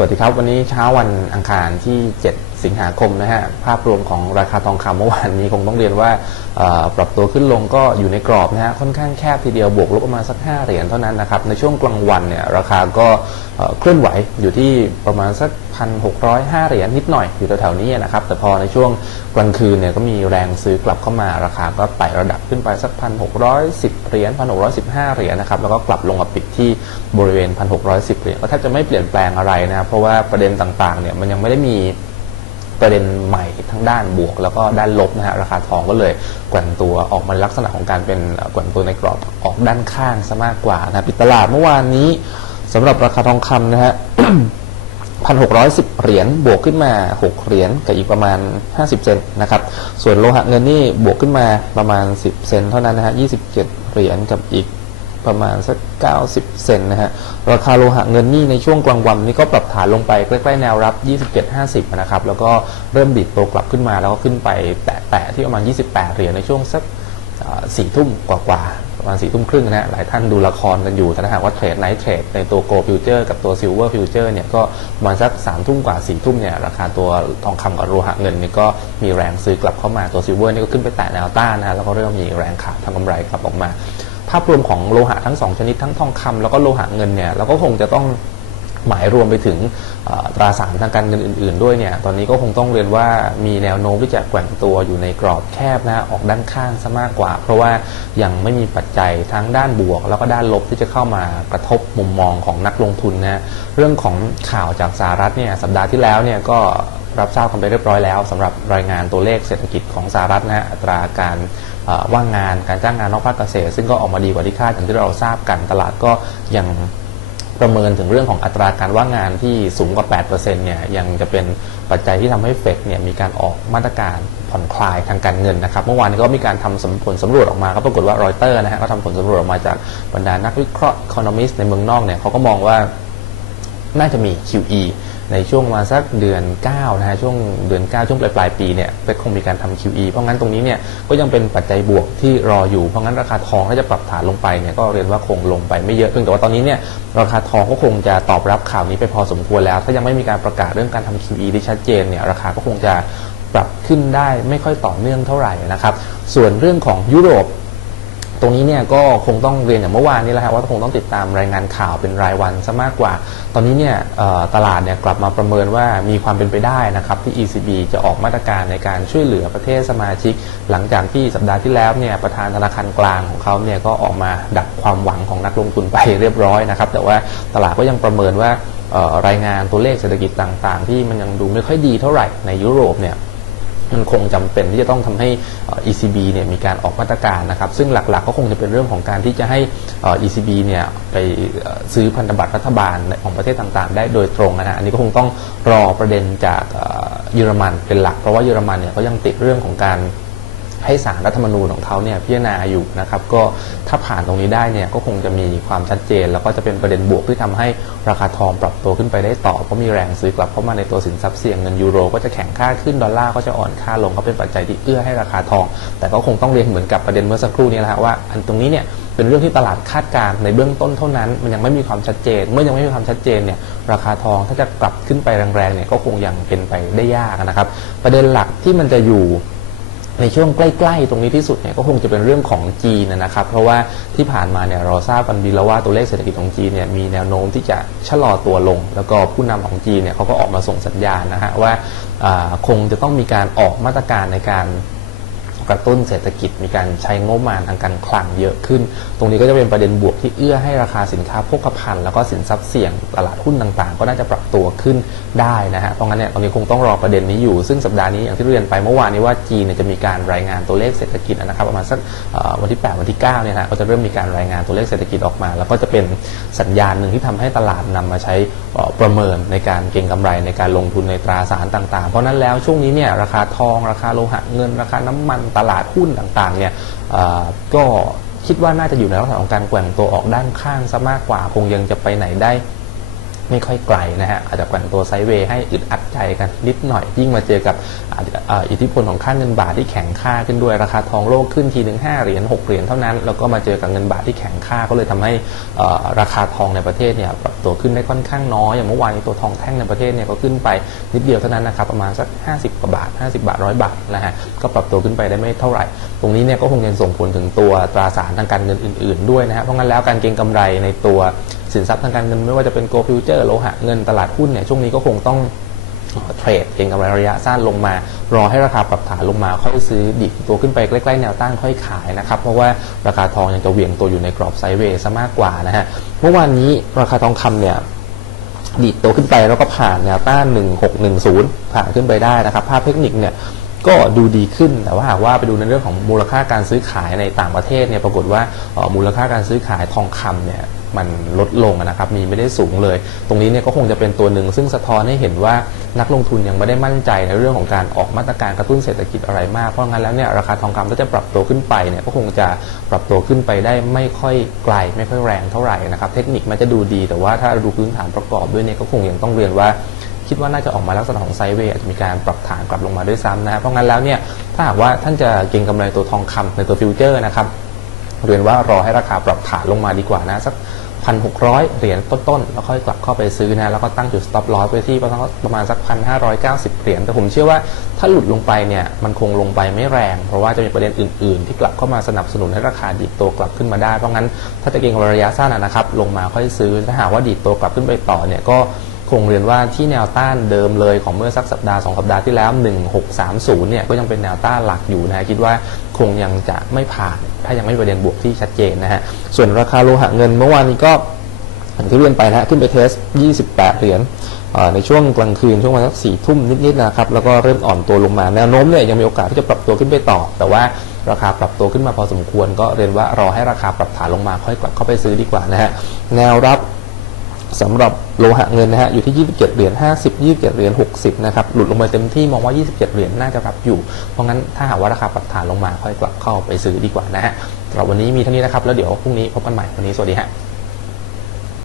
สวัสดีครับ วันนี้เช้าวันอังคารที่ 7 สิงหาคมนะฮะภาพรวมของราคาทองคำเมื่อวานนี้คงต้องเรียนว่าปรับตัวขึ้นลงก็อยู่ในกรอบนะฮะค่อนข้างแคบทีเดียวบวกลบประมาณสัก 5 เหรียญเท่านั้นนะครับในช่วงกลางวันเนี่ยราคาก็เอ่อเคลื่อนไหวอยู่ที่ประมาณสัก 1,605 เหรียญนิดหน่อยอยู่แถวๆนี้นะครับแต่พอในช่วงกลางคืนเนี่ยก็มีแรงซื้อกลับเข้ามาราคาก็ไต่ระดับขึ้นไปสัก 1,610 เหรียญ 1,615 เหรียญนะครับแล้วก็กลับลงมาปิดที่บริเวณ 1,610 เหรียญก็แทบจะไม่เปลี่ยนแปลงอะไรนะครับเพราะว่าประเด็นต่างๆเนี่ยมันยังไม่ได้มีประเด็นใหม่ทั้งด้านบวก แล้วก็ด้านลบนะฮะราคาทองก็เลยแกว่งตัวออกมาลักษณะของการเป็นแกว่งตัวในกรอบออกด้านข้างซะมากกว่านะปิดตลาดเมื่อวานนี้สำหรับราคาทองคำนะฮะ1,610เหรียญบวกขึ้นมา6เหรียญกับอีกประมาณ50เซนนะครับ ส่วนโลหะเงินนี่บวกขึ้นมาประมาณ10เซนเท่านั้นนะฮะ27เหรียญกับอีก ประมาณสัก 90 เซนนะฮะ ราคาโลหะเงินนี่ในช่วงกลางวันนี้ก็ปรับฐานลงไปใกล้ๆแนวรับ 27.50 นะครับ แล้วก็เริ่มดิดตัวกลับขึ้นมาแล้วก็ขึ้นไปแตะๆที่ประมาณ 28 เหรียญในช่วงสักสี่ทุ่มกว่าๆประมาณสี่ทุ่มครึ่งนะฮะหลายท่านดูละครกันอยู่ แต่ถ้าหากว่าเทรดไนท์เทรดในตัวโกลฟิวเจอร์กับตัวซิลเวอร์ฟิวเจอร์เนี่ยก็ประมาณสักสามทุ่มกว่าสี่ทุ่มเนี่ยราคาตัวทองคำกับโลหะเงินนี่ก็มีแรงซื้อกลับเข้ามาตัวซิลเวอร์นี่ก็ขึ้นไปแตะแนวต้านนะฮะแล้วก็เริ่มมีแรงขายทำกำไรกลับออกมา ภาพรวมของโลหะทั้งสองชนิดทั้งทองคำแล้วก็โลหะเงินเนี่ยเราก็คงจะต้องหมายรวมไปถึงตราสารทางการเงินอื่น ๆ ด้วยเนี่ย ตอนนี้ก็คงต้องเรียนว่ามีแนวโน้มที่จะแกว่งตัวอยู่ในกรอบแคบนะออกด้านข้างซะมากกว่า เพราะว่ายังไม่มีปัจจัยทั้งด้านบวก แล้วก็ด้านลบที่จะเข้ามากระทบมุมมองของนักลงทุนนะเรื่องของข่าวจากสหรัฐเนี่ยสัปดาห์ที่แล้วเนี่ยก็ รับทราบกันไปเรียบร้อยแล้วสำหรับรายงานตัวเลขเศรษฐกิจของสหรัฐนะฮะอัตราการว่างงานการจ้างงานนอกภาคเกษตร ซึ่งก็ออกมาดีกว่าที่คาดอย่างที่เราทราบกันตลาดก็ยังประเมินถึงเรื่องของอัตราการว่างงานที่สูงกว่า 8%เนี่ยยังจะเป็นปัจจัยที่ทำให้เฟดเนี่ยมีการออกมาตรการผ่อนคลายทางการเงินนะครับ เมื่อวานนี้ก็มีการทำสำผลสำรวจออกมาก็ปรากฏว่ารอยเตอร์นะฮะก็ทำผลสำรวจออกมาจากบรรดานักวิเคราะห์ economist ในเมืองนอกเนี่ยเขาก็มองว่าน่าจะมี QE ในช่วงมาสักเดือน9นะฮะช่วงเดือน 9 ช่วงปลายปลายปีเนี่ยเฟดคงมีการทำ QE เพราะงั้นตรงนี้เนี่ยก็ยังเป็นปัจจัยบวกที่รออยู่เพราะงั้นราคาทองถ้าจะปรับฐานลงไปเนี่ยก็เรียนว่าคงลงไปไม่เยอะเพียงแต่ว่าตอนนี้เนี่ยราคาทองก็คงจะตอบรับข่าวนี้ไปพอสมควรแล้ว ถ้ายังไม่มีการประกาศเรื่องการทำ QE ที่ชัดเจนเนี่ยราคาก็คงจะปรับขึ้นได้ไม่ค่อยต่อเนื่องเท่าไหร่นะครับ ส่วนเรื่องของยุโรป ตรงนี้เนี่ยก็คงต้องเรียนอย่างเมื่อวานนี้แหละครับว่าคงต้องติดตามรายงานข่าวเป็นรายวันซะมากกว่า ตอนนี้เนี่ยตลาดเนี่ยกลับมาประเมินว่ามีความเป็นไปได้นะครับที่ ECB จะออกมาตรการในการช่วยเหลือประเทศสมาชิก หลังจากที่สัปดาห์ที่แล้วเนี่ยประธานธนาคารกลางของเขาเนี่ยก็ออกมาดับความหวังของนักลงทุนไปเรียบร้อยนะครับแต่ว่าตลาดก็ยังประเมินว่ารายงานตัวเลขเศรษฐกิจต่าง ๆ ที่มันยังดูไม่ค่อยดีเท่าไหร่ในยุโรปเนี่ย มันคงจำเป็นที่จะต้องทำให้ ECB เนี่ยมีการออกมาตรการนะครับ ซึ่งหลักๆก็คงจะเป็นเรื่องของการที่จะให้ ECB เนี่ยไปซื้อพันธบัตรรัฐบาลของประเทศต่างๆ ได้โดยตรงนะฮะอันนี้ก็คงต้องรอประเด็นจากเอ่อเยอรมันเป็นหลัก เพราะว่าเยอรมันเนี่ยก็ยังติดเรื่องของการ ให้สารรัฐธรรมนูญของเขาเนี่ยพิจารณาอยู่นะครับก็ถ้าผ่านตรงนี้ได้เนี่ยก็คงจะมีความชัดเจน แล้วก็จะเป็นประเด็นบวกที่ทำให้ราคาทองปรับตัวขึ้นไปได้ต่อเพราะมีแรงซื้อกลับเข้ามาในตัวสินทรัพย์เสี่ยงเงินยูโร ก็จะแข็งค่าขึ้นดอลลาร์ก็จะอ่อนค่าลงก็เป็นปัจจัยที่เอื้อให้ราคาทอง แต่ก็คงต้องเรียนเหมือนกับประเด็นเมื่อสักครู่นี้แหละฮะว่าอันตรงนี้เนี่ยเป็นเรื่องที่ตลาดคาดการณ์ในเบื้องต้นเท่านั้น มันยังไม่มีความชัดเจน เมื่อยังไม่มีความชัดเจนเนี่ยราคาทองถ้าจะกลับขึ้นไปแรงๆเนี่ยก็คงยังเป็นไปได้ยากนะครับ ประเด็นหลักที่มันจะอยู่ ในช่วงใกล้ ๆ ตรงนี้ที่สุดเนี่ยก็คงจะเป็นเรื่องของจีนนะครับ เพราะว่าที่ผ่านมาเนี่ยเราทราบกันดีแล้วว่าตัวเลขเศรษฐกิจของจีนเนี่ยมีแนวโน้มที่จะชะลอตัวลง แล้วก็ผู้นำของจีนเนี่ยเขาก็ออกมาส่งสัญญาณนะฮะว่าคงจะต้องมีการออกมาตรการในการ กระตุ้นเศรษฐกิจมีการใช้งบประมาณทางการคลังเยอะขึ้น ตรงนี้ก็จะเป็นประเด็นบวกที่เอื้อให้ราคาสินค้าโภคภัณฑ์แล้วก็สินทรัพย์เสี่ยงตลาดหุ้นต่างๆ ก็น่าจะปรับตัวขึ้นได้นะฮะเพราะงั้นเนี่ยตอนนี้คงต้องรอประเด็นนี้อยู่ ซึ่งสัปดาห์นี้อย่างที่เรียนไปเมื่อวานนี้ว่าจีนเนี่ยจะมีการรายงานตัวเลขเศรษฐกิจนะครับประมาณสักวันที่ 8 วันที่ 9 เนี่ยนะก็จะเริ่มมีการรายงานตัวเลขเศรษฐกิจออกมา แล้วก็จะเป็นสัญญาณหนึ่งที่ทำให้ตลาดนำมาใช้ประเมินในการเก็งกำไรในการลงทุนในตราสารต่างๆ เพราะนั้นแล้วช่วงนี้เนี่ยราคาทองราคาโลหะเงินราคาน้ำมันตลาดหุ้นต่างๆเนี่ยก็คิดว่าน่าจะอยู่ในลักษณะของการแกว่งตัวออกด้านข้างซะมากกว่า คงยังจะไปไหนได้ ไม่ค่อยไกลนะฮะอาจจะแกว่งตัวไซด์เวย์ให้อึดอัดใจกันนิดหน่อย ยิ่งมาเจอกับอ,อิทธิพลของค่าเงินบาทที่แข็งค่าขึ้นด้วยราคาทองโลกขึ้นทีหนึ่ง5เหรียญ6เหรียญเท่านั้น แล้วก็มาเจอกับเงินบาทที่แข็งค่าก็เลยทำให้ราคาทองในประเทศเนี่ยปรับตัวขึ้นได้ค่อนข้างน้อยอย่างเมื่อวานนี้ตัวทองแท่งในประเทศเนี่ยก็ขึ้นไปนิดเดียวเท่านั้นนะครับประมาณสัก 50กว่าบาท 50 บาทร้อยบาทนะฮะก็ปรับตัวขึ้นไปได้ไม่เท่าไหร่ ตรงนี้เนี่ยก็คงยังส่งผลถึงตัวตราสารทางการเงินอื่น ๆด้วยนะฮะเพราะงั้นแล้วการเก็งกำไรในตัว สินทรัพย์ทางการเงินไม่ว่าจะเป็นโกลฟิวเจอร์โลหะเงินตลาดหุ้นเนี่ยช่วงนี้ก็คงต้องเทรดเก็งกำไรระยะสั้นลงมา รอให้ราคาปรับฐานลงมา ค่อยซื้อดิบตัวขึ้นไปใกล้ๆแนวต้านค่อยขายนะครับเพราะว่าราคาทองยังจะเหวี่ยงตัวอยู่ในกรอบไซด์เวย์ซะมากกว่านะฮะเมื่อวานนี้ราคาทองคำเนี่ยดีดตัวขึ้นไปแล้วก็ผ่านแนวต้าน 1610 ผ่านขึ้นไปได้นะครับ ภาพเทคนิคเนี่ย ก็ดูดีขึ้น แต่ว่าหากว่าไปดูในเรื่องของมูลค่าการซื้อขายในต่างประเทศเนี่ยปรากฏว่ามูลค่าการซื้อขายทองคำเนี่ยมันลดลงนะครับ มีไม่ได้สูงเลย ตรงนี้เนี่ยก็คงจะเป็นตัวหนึ่ง ซึ่งสะท้อนให้เห็นว่านักลงทุนยังไม่ได้มั่นใจในเรื่องของการออกมาตรการกระตุ้นเศรษฐกิจอะไรมาก เพราะงั้นแล้วเนี่ยราคาทองคำก็จะปรับตัวขึ้นไปเนี่ยก็คงจะปรับตัวขึ้นไปได้ไม่ค่อยไกล ไม่ค่อยแรงเท่าไหร่นะครับ เทคนิคมันจะดูดี แต่ว่าถ้าดูพื้นฐานประกอบด้วยเนี่ยก็คงยังต้องเรียนว่า คิดว่าน่าจะออกมาลักษณะของไซด์เวย์อาจจะมีการปรับฐานกลับลงมาด้วยซ้ำนะเพราะงั้นแล้วเนี่ยถ้าหากว่าท่านจะเก็งกำไรตัวทองคำในตัวฟิวเจอร์นะครับเรียนว่ารอให้ราคาปรับฐานลงมาดีกว่านะสักพันหกร้อยเหรียญต้นๆ แล้วค่อยกลับเข้าไปซื้อนะ แล้วก็ตั้งจุด stop loss ไว้ที่ประมาณสักพันห้าร้อยเก้าสิบเหรียญแต่ผมเชื่อว่าถ้าหลุดลงไปเนี่ย มันคงลงไปไม่แรง เพราะว่าจะมีประเด็นอื่นๆ ที่กลับเข้ามาสนับสนุนให้ราคาดีดตัวกลับขึ้นมาได้ เพราะงั้นถ้าจะเก็งกำไรระยะสั้นนะครับ ลงมาค่อยซื้อถ้าหากว่าดีดตัวกลับขึ้นไปต่อเนี่ยก็ คงเรียนว่าที่แนวต้านเดิมเลยของเมื่อสักสัปดาห์2สัปดาห์ที่แล้ว 1630 เนี่ยก็ยังเป็นแนวต้านหลักอยู่นะฮะคิดว่าคงยังจะไม่ผ่าน ถ้ายังไม่ประเด็นบวกที่ชัดเจนนะฮะส่วนราคาโลหะเงินเมื่อวานนี้ก็อย่างที่เรียนไปนะขึ้นไปเทส 28 เหรียญในช่วงกลางคืนช่วงประมาณสักสี่ทุ่มนิดๆนะครับแล้วก็เริ่มอ่อนตัวลงมาแนวโน้มเนี่ยยังมีโอกาสที่จะปรับตัวขึ้นไปต่อ แต่ว่าราคาปรับตัวขึ้นมาพอสมควร ก็เรียนว่ารอให้ราคาปรับฐานลงมาค่อยกลับเข้าไปซื้อดีกว่านะฮะแนวรับ สำหรับโลหะเงินนะฮะอยู่ที่ 27 เหรียญ 50 27 เหรียญ 60 นะครับ หลุดลงมาเต็มที่มองว่า 27 เหรียญน่าจะรับอยู่ เพราะงั้นถ้าหากว่าราคาปรับฐานลงมาค่อยกลับเข้าไปซื้อดีกว่านะฮะสำหรับวันนี้มีเท่านี้นะครับ แล้วเดี๋ยวพรุ่งนี้พบกันใหม่ วันนี้สวัสดีฮะ